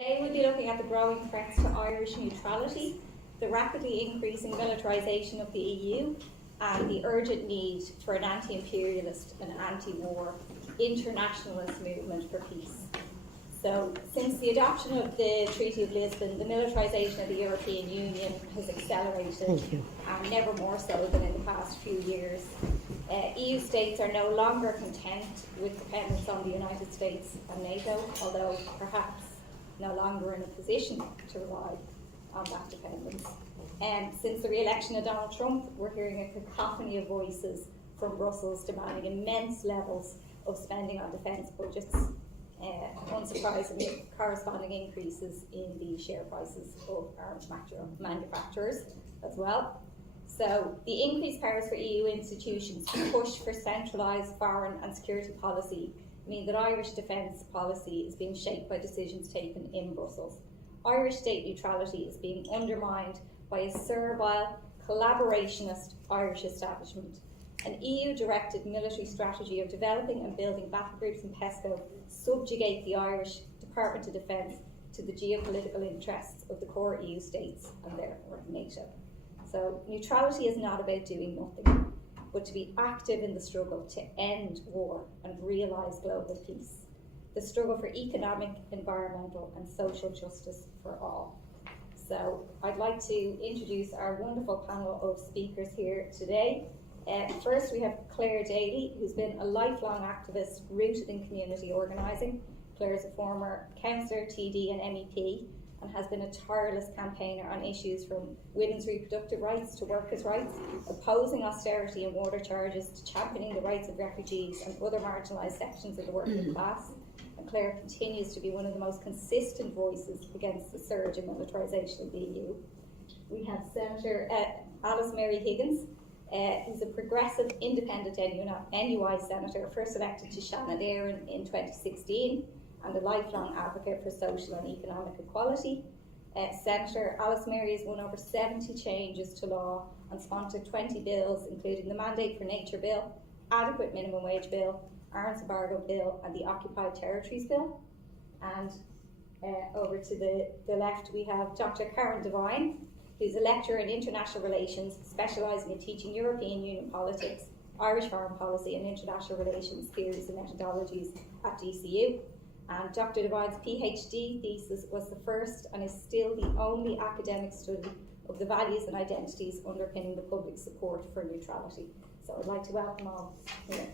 Today we'll be looking at the growing threats to Irish neutrality, the rapidly increasing militarisation of the EU, and the urgent need for an anti-imperialist and anti-war internationalist movement for peace. So, since the adoption of the Treaty of Lisbon, the militarisation of the European Union has accelerated, and never more so than in the past few years. EU states are no longer content with dependence on the United States and NATO, although perhaps no longer in a position to rely on that dependence. Since the re-election of Donald Trump, we're hearing a cacophony of voices from Brussels demanding immense levels of spending on defence budgets, unsurprisingly corresponding increases in the share prices of arms manufacturers as well. So the increased powers for EU institutions to push for centralised foreign and security policy mean that Irish defence policy is being shaped by decisions taken in Brussels. Irish state neutrality is being undermined by a servile, collaborationist Irish establishment. An EU-directed military strategy of developing and building battle groups in PESCO subjugate the Irish Department of Defence to the geopolitical interests of the core EU states and therefore NATO. So neutrality is not about doing nothing, but to be active in the struggle to end war and realise global peace. The struggle for economic, environmental and social justice for all. So I'd like to introduce our wonderful panel of speakers here today. First we have Claire Daly, who's been a lifelong activist rooted in community organising. Claire is a former councillor, TD and MEP, and has been a tireless campaigner on issues from women's reproductive rights to workers' rights, opposing austerity and water charges to championing the rights of refugees and other marginalised sections of the working class. And Claire continues to be one of the most consistent voices against the surge in militarisation of the EU. We have Senator Alice Mary Higgins, who's a progressive independent NUI senator, first elected to Shannon Éireann in 2016, and a lifelong advocate for social and economic equality. Senator Alice Mary has won over 70 changes to law and sponsored 20 bills, including the Mandate for Nature Bill, Adequate Minimum Wage Bill, Arms Embargo Bill and the Occupied Territories Bill. And over to the left we have Dr. Karen Devine, who's a lecturer in international relations, specialising in teaching European Union politics, Irish foreign policy and international relations theories and methodologies at DCU. And Dr. Devine's PhD thesis was the first and is still the only academic study of the values and identities underpinning the public support for neutrality. So I'd like to welcome all here.